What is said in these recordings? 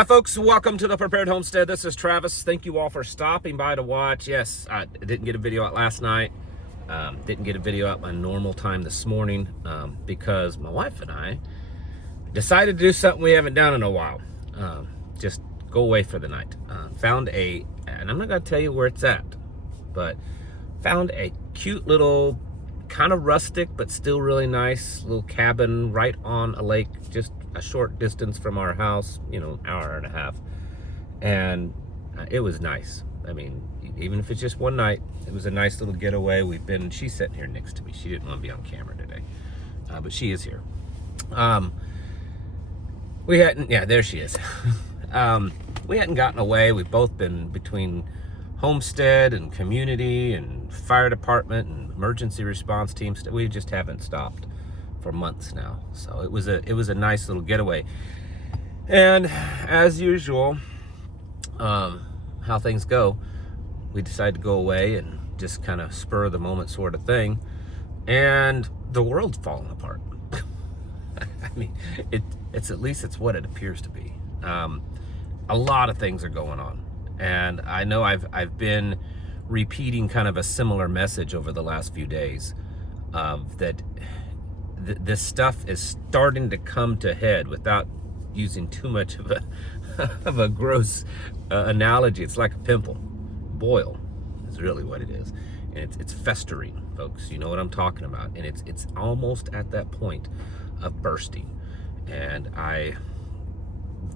Hi folks, welcome to the Prepared Homestead. This is Travis. Thank you all for stopping by to watch. Yes, I didn't get a video out last night. Didn't get a video out my normal time this morning because my wife and I decided to do something we haven't done in a while. Just go away for the night. Found and I'm not gonna tell you where it's at, but found a cute little, kind of rustic, but still really nice little cabin right on a lake, just a short distance from our house, an hour and a half. And it was nice. I mean, even if it's just one night, it was a nice little getaway. She's sitting here next to me. She didn't want to be on camera today, but she is here. There she is. We hadn't gotten away. We've both been between homestead and community and fire department and emergency response teams. We just haven't stopped for months now. So it was a nice little getaway. And as usual, how things go, we decided to go away and just kind of spur of the moment sort of thing. And the world's falling apart. I mean, it's at least it's what it appears to be. A lot of things are going on. And I know I've been repeating kind of a similar message over the last few days that this stuff is starting to come to head without using too much of a gross analogy. It's like a pimple. Boil is really what it is. And it's festering, folks. You know what I'm talking about. And it's almost at that point of bursting. And I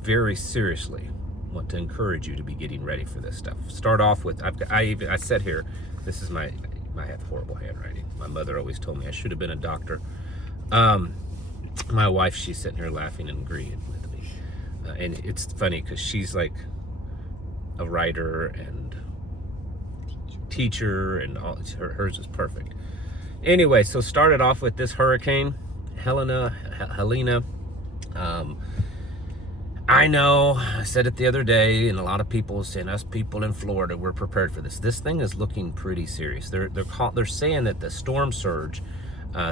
very seriously want to encourage you to be getting ready for this stuff. Start off with, I said here, this is I have horrible handwriting. My mother always told me I should have been a doctor. My wife, she's sitting here laughing and agreeing with me. And it's funny because she's like a writer and teacher and all, hers is perfect. Anyway, so started off with this hurricane, Helene. I know, I said it the other day, and a lot of people are saying, us people in Florida, we're prepared for this. This thing is looking pretty serious. They're saying that the storm surge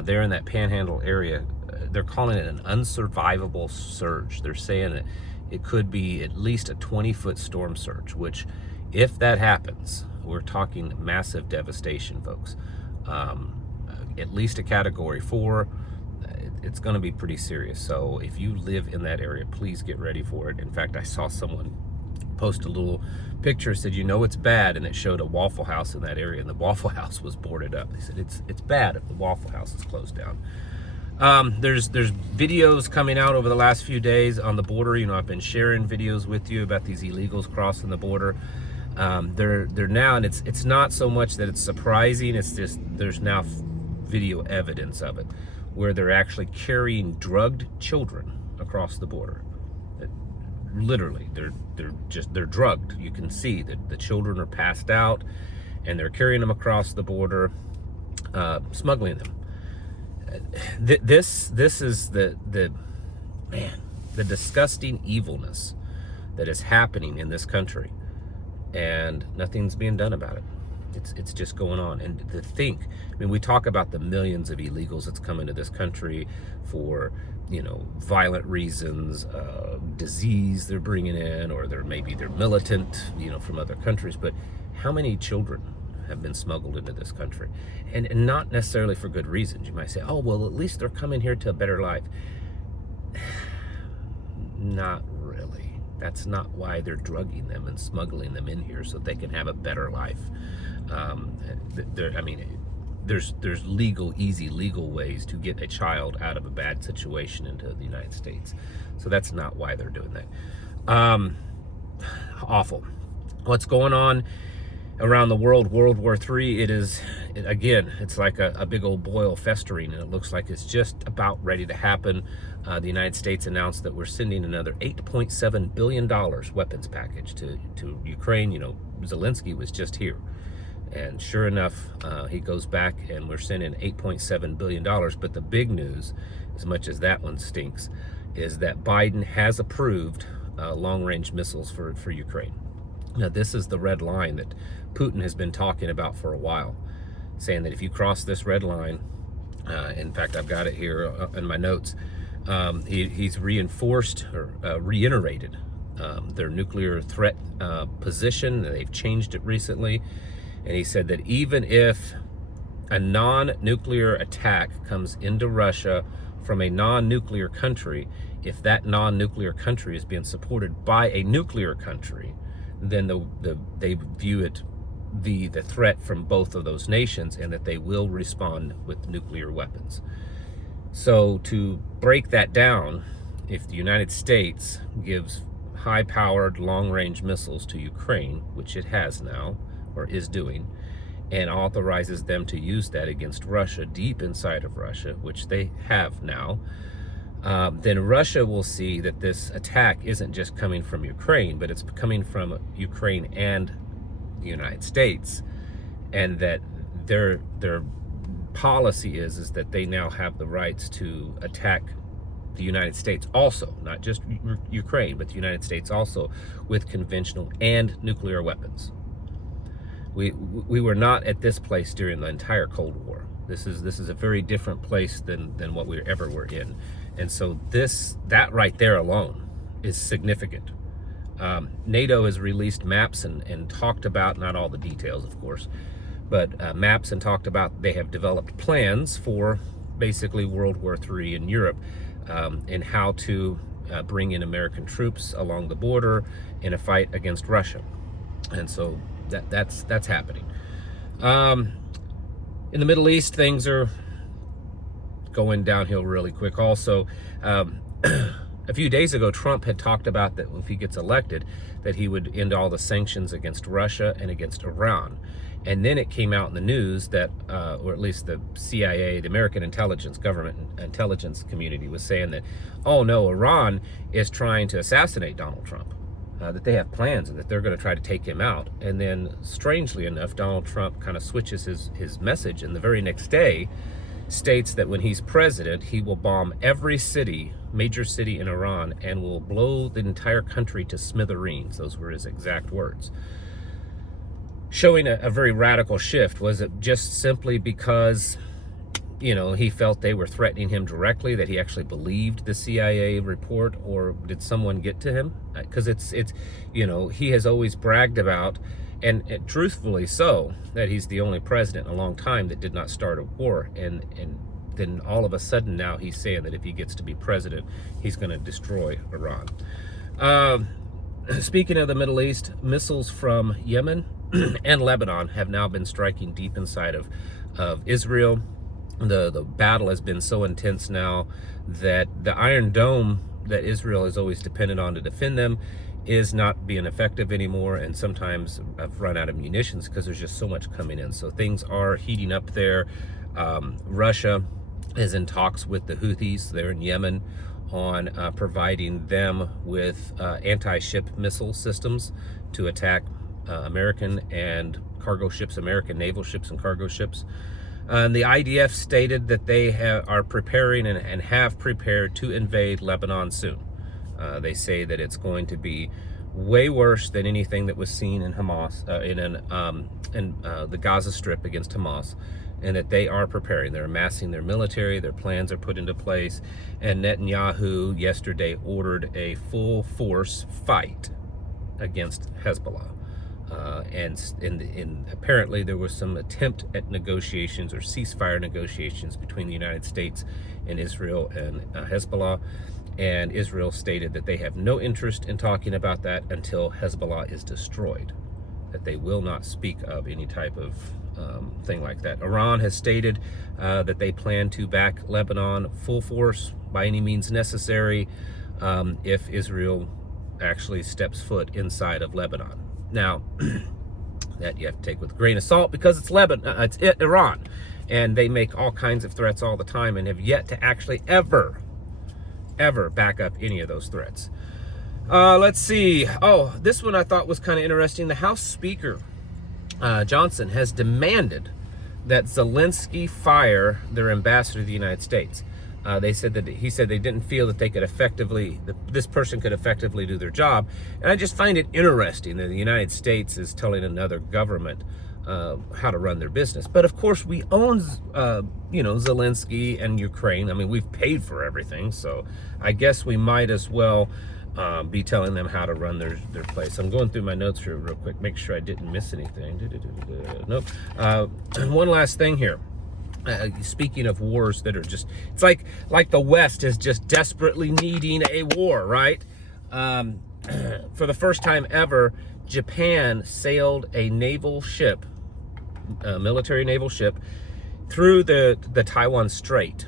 there in that panhandle area, they're calling it an unsurvivable surge. They're saying that it could be at least a 20-foot storm surge, which if that happens, we're talking massive devastation, folks. At least a category 4. It's going to be pretty serious. So if you live in that area, please get ready for it. In fact, I saw someone post a little picture, said, it's bad, and it showed a Waffle House in that area, and the Waffle House was boarded up. They said it's bad if the Waffle House is closed down. There's videos coming out over the last few days on the border. I've been sharing videos with you about these illegals crossing the border. They're now, and it's not so much that it's surprising, it's just there's now video evidence of it, where they're actually carrying drugged children across the border. Literally, they're drugged. You can see that the children are passed out, and they're carrying them across the border, smuggling them. This is the disgusting evilness that is happening in this country, and nothing's being done about it. It's just going on. And to think, we talk about the millions of illegals that's come into this country for, violent reasons, disease they're bringing in, or they're militant, from other countries. But how many children have been smuggled into this country? And not necessarily for good reasons. You might say, oh, well, at least they're coming here to a better life. Not really. That's not why they're drugging them and smuggling them in here, so they can have a better life. There's easy legal ways to get a child out of a bad situation into the United States. So that's not why they're doing that. Awful. What's going on around the world? World War III, it's like a big old boil festering, and it looks like it's just about ready to happen. The United States announced that we're sending another $8.7 billion weapons package to Ukraine. Zelensky was just here. And sure enough, he goes back, and we're sending $8.7 billion. But the big news, as much as that one stinks, is that Biden has approved long-range missiles for Ukraine. Now, this is the red line that Putin has been talking about for a while, saying that if you cross this red line, in fact, I've got it here in my notes, he's reinforced or reiterated their nuclear threat position. They've changed it recently. And he said that even if a non-nuclear attack comes into Russia from a non-nuclear country, if that non-nuclear country is being supported by a nuclear country, then they view it the threat from both of those nations, and that they will respond with nuclear weapons. So to break that down, if the United States gives high-powered long-range missiles to Ukraine, which it has now, or is doing, and authorizes them to use that against Russia deep inside of Russia, which they have now, then Russia will see that this attack isn't just coming from Ukraine, but it's coming from Ukraine and the United States, and that their policy is that they now have the rights to attack the United States also, not just Ukraine, but the United States also, with conventional and nuclear weapons. We were not at this place during the entire Cold War. This is a very different place than what we ever were in. And so that right there alone is significant. NATO has released maps and talked about, not all the details of course, but maps and talked about they have developed plans for basically World War III in Europe, and how to bring in American troops along the border in a fight against Russia. And so that's happening. In the Middle East, things are going downhill really quick also. A few days ago, Trump had talked about that if he gets elected, that he would end all the sanctions against Russia and against Iran. And then it came out in the news that, or at least the CIA, the American government intelligence community, was saying that, oh no, Iran is trying to assassinate Donald Trump, that they have plans and that they're going to try to take him out. And then, strangely enough, Donald Trump kind of switches his message, and the very next day states that when he's president, he will bomb every major city in Iran, and will blow the entire country to smithereens. Those were his exact words. Showing a very radical shift. Was it just simply because, he felt they were threatening him directly, that he actually believed the CIA report, or did someone get to him? Because it's he has always bragged about, and truthfully so, that he's the only president in a long time that did not start a war, and then all of a sudden now he's saying that if he gets to be president, he's going to destroy Iran. Speaking of the Middle East, missiles from Yemen and Lebanon have now been striking deep inside of Israel. The battle has been so intense now that the Iron Dome that Israel has always depended on to defend them is not being effective anymore, and sometimes I've run out of munitions because there's just so much coming in. So things are heating up there. Russia is in talks with the Houthis there in Yemen on providing them with anti-ship missile systems to attack American and cargo ships, American naval ships and cargo ships. The IDF stated that they are preparing and have prepared to invade Lebanon soon. They say that it's going to be way worse than anything that was seen in Hamas, in the Gaza Strip against Hamas, and that they are preparing. They're amassing their military, their plans are put into place, and Netanyahu yesterday ordered a full force fight against Hezbollah. And apparently there was some attempt at negotiations or ceasefire negotiations between the United States and Israel and Hezbollah. And Israel stated that they have no interest in talking about that until Hezbollah is destroyed, that they will not speak of any type of thing like that. Iran has stated that they plan to back Lebanon full force by any means necessary if Israel actually steps foot inside of Lebanon. Now, that you have to take with a grain of salt because it's Iran, and they make all kinds of threats all the time and have yet to actually ever back up any of those threats. Let's see. Oh, this one I thought was kind of interesting. The House Speaker, Johnson, has demanded that Zelensky fire their ambassador to the United States. He said they didn't feel that they could this person could effectively do their job. And I just find it interesting that the United States is telling another government how to run their business. But of course, we own, Zelensky and Ukraine. I mean, we've paid for everything, so I guess we might as well be telling them how to run their place. I'm going through my notes here real quick, make sure I didn't miss anything. Nope. One last thing here. Speaking of wars that are just, it's like the West is just desperately needing a war, right? For the first time ever, Japan sailed a naval ship, a military naval ship, through the Taiwan Strait,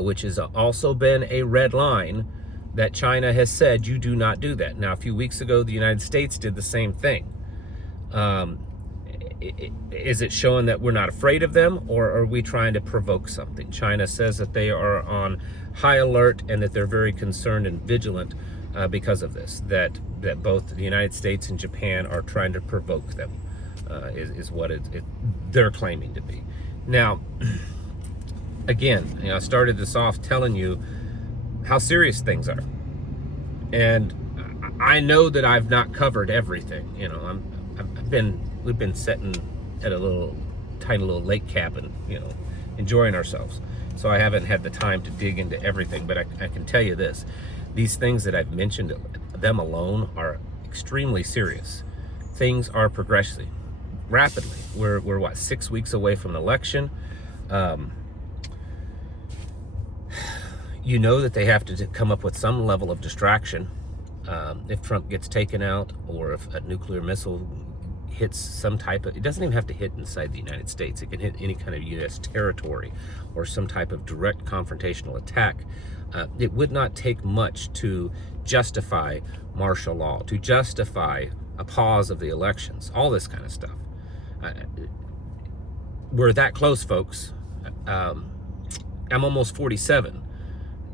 which has also been a red line that China has said you do not do that. Now, a few weeks ago, the United States did the same thing. Is it showing that we're not afraid of them, or are we trying to provoke something? China says that they are on high alert and that they're very concerned and vigilant because of this, that both the United States and Japan are trying to provoke them, is what they're claiming to be. Now, again, I started this off telling you how serious things are, and I know that I've not covered everything. We've been sitting at a tiny little lake cabin, enjoying ourselves. So I haven't had the time to dig into everything, but I can tell you this: these things that I've mentioned, them alone, are extremely serious. Things are progressing rapidly. We're what, 6 weeks away from an election. You know that they have to come up with some level of distraction if Trump gets taken out, or if a nuclear missile hits some type of, it doesn't even have to hit inside the United States. It can hit any kind of U.S. territory or some type of direct confrontational attack. It would not take much to justify martial law, to justify a pause of the elections, all this kind of stuff. We're that close, folks. I'm almost 47,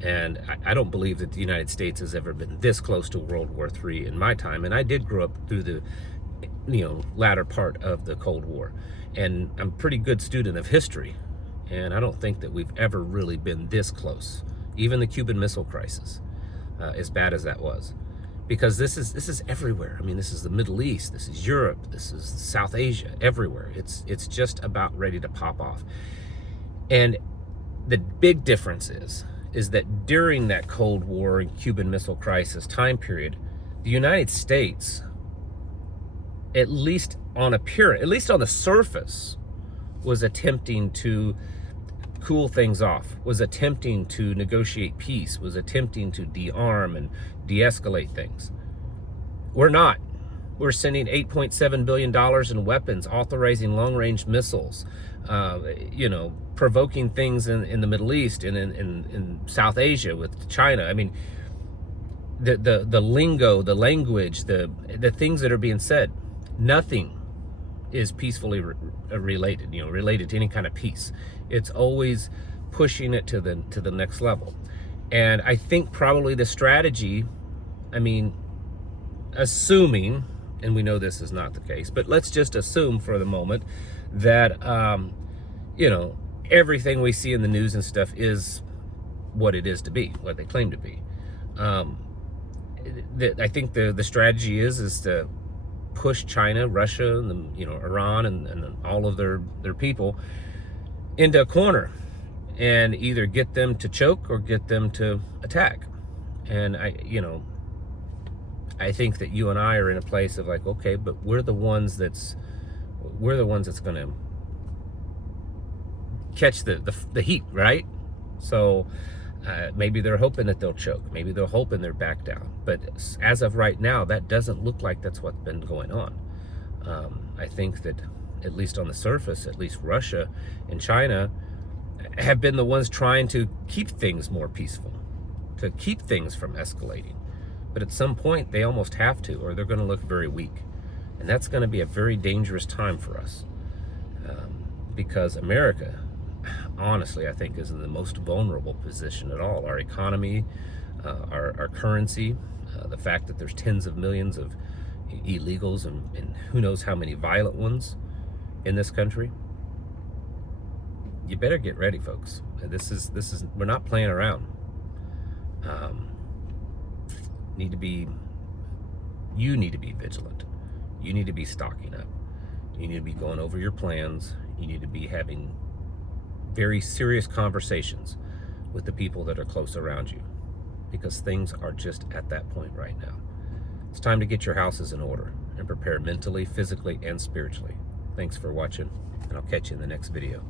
and I don't believe that the United States has ever been this close to World War III in my time. And I did grow up through the latter part of the Cold War, and I'm a pretty good student of history, and I don't think that we've ever really been this close. Even the Cuban Missile Crisis, as bad as that was, because this is everywhere. I mean, this is the Middle East, this is Europe, this is South Asia, everywhere. It's just about ready to pop off. And the big difference is that during that Cold War and Cuban Missile Crisis time period, the United States, at least on the surface, was attempting to cool things off, was attempting to negotiate peace, was attempting to de-arm and de-escalate things. We're not. We're sending $8.7 billion in weapons, authorizing long-range missiles, provoking things in the Middle East and in South Asia with China. I mean, the lingo, the language, the things that are being said, nothing is peacefully related, related to any kind of peace. It's always pushing it to the next level. And I think probably the strategy, assuming, and we know this is not the case, but let's just assume for the moment that, everything we see in the news and stuff is what it is to be, what they claim to be. I think the strategy is to push China, Russia, and Iran and all of their people into a corner, and either get them to choke or get them to attack. And I think that you and I are in a place of like, okay, but we're the ones that's going to catch the heat, right? So maybe they're hoping that they'll choke. Maybe they're hoping they're back down. But as of right now, that doesn't look like that's what's been going on. I think that, at least on the surface, at least Russia and China have been the ones trying to keep things more peaceful, to keep things from escalating. But at some point, they almost have to, or they're going to look very weak. And that's going to be a very dangerous time for us. Because America, honestly, I think, is in the most vulnerable position at all. Our economy, our currency, the fact that there's tens of millions of illegals and who knows how many violent ones in this country. You better get ready, folks. This is we're not playing around. You need to be vigilant. You need to be stocking up. You need to be going over your plans. You need to be having very serious conversations with the people that are close around you. because things are just at that point right now. It's time to get your houses in order and prepare mentally, physically, and spiritually. Thanks for watching, and I'll catch you in the next video.